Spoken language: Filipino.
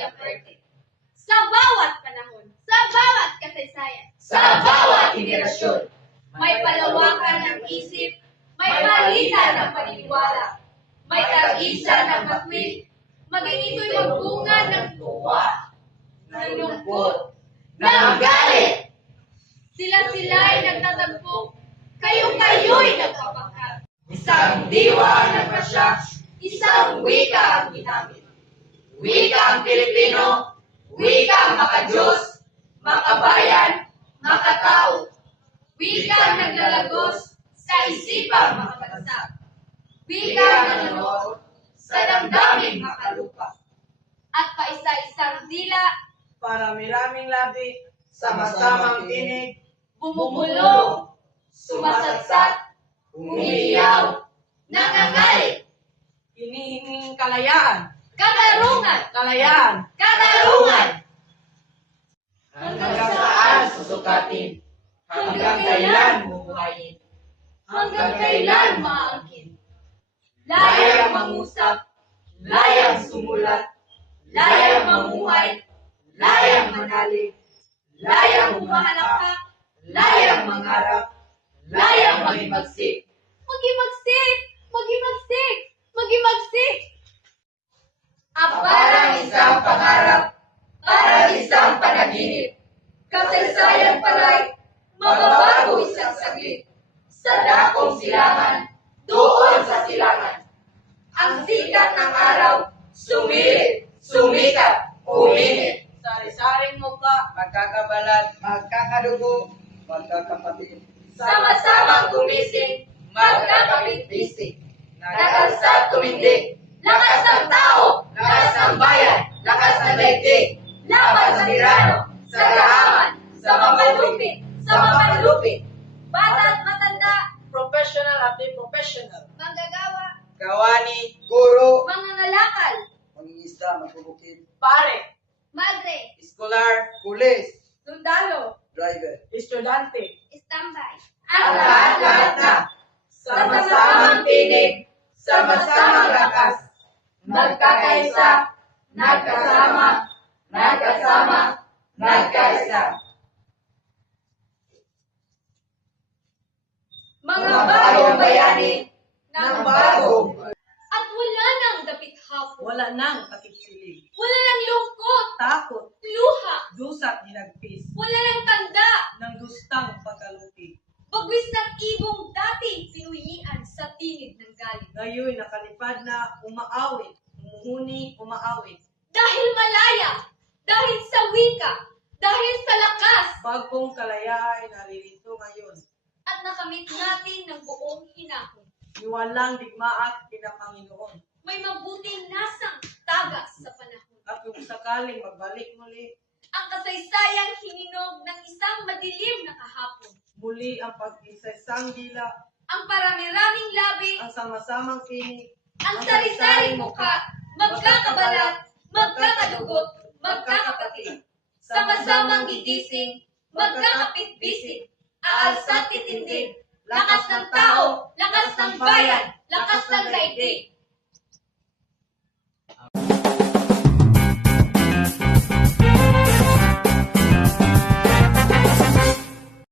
Villaferte. Sa bawat panahon, sa bawat kasaysayan, sa bawat henerasyon, may palawakan ng isip, may palitan ng paniniwala, may tag-isa ng matwid, maging ito'y magbunga ng tuwa, ng lungkot, ng galit. Sila-sila'y nagtatagpo, kayo'y nagpapangkat. Isang diwa ng Russia, Isang wika ang ginamit. Wikang Pilipino, wikang makadiyos, makabayan, makatao. wikang naglalagos sa isipang makabansa. Wikang nanonood sa damdaming makalupa. At paisa-isang dila, Parami-raming labi, sama-samang tinig, bumubulong, sumasatsat, Umiiyaw, nangangalit, hinihinging kalayaan, katarungan, kalayaan, hanggang saan susukatin, hanggang kailan bubuhayin, hanggang kailan maangkin. layang mangusap, layang sumulat, layang mamuhay, layang manalig, layang humahalakak, layang mangarap, layang magimagsik. Magimagsik! Parang isang pangarap, parang isang panaginip. Kasaysayan pala'y Mababago isang saglit. Sa dakong silangan, doon sa silangan. Ang sikat ng araw, sumilip, sumikat, uminit. sari-saring muka, Magkakabalat, magkakadugo, magkakapatid. Sama-samang gumising, magkakapit-bisig. Nag-alsat tumindig, lakas ng tao, lakas ng bayan, lakas ng daigdig. Laban sa tirano, sa gahaman, sa mamalupit, sa mamalupit. bata at matanda, professional at di-professional, manggagawa, Kawani, guro, mangangalakal, mangingisda, magbubukid, pare, madre, scholar, pulis, sundalo, driver. estudyante, istambay, Ang lahat-lahat na, sama-samang tinig, sama-samang lakas, magkakaisa, nagkasama, nagkaisa. mga Bagong bagong bayani, ng bagong. at wala nang dapit hapon, wala nang pakipsilig, wala nang lungkot, takot, luha, dusat hinagpis, wala nang tanda, ng gustang pagkalupi. bagwis ng ibong dating pinuyian sa tinig ng galing. Ngayon nakalipad na umaawit, umuhuni, umaawit. Dahil malaya, dahil sa wika, dahil sa lakas, Bagong kalayaan ay naririto ngayon. at nakamit natin ng buong hinahon. Iwalang digmaat kina Panginoon. May mabuting nasang tagas sa panahon. At kung sakaling magbalik muli, Ang kasaysayang hininog ng isang madilim na kahapon. muli ang pag-isa-isang dila, Ang parami-raming labi, ang sama-samang tinig, ang sari-saring mukha, magkakabalat, magkakadugot, magkakapatid. Sama-samang gigising, magkakapit-bisig, aalsa't titindig, lakas ng tao, lakas ng bayan, lakas ng daigdig.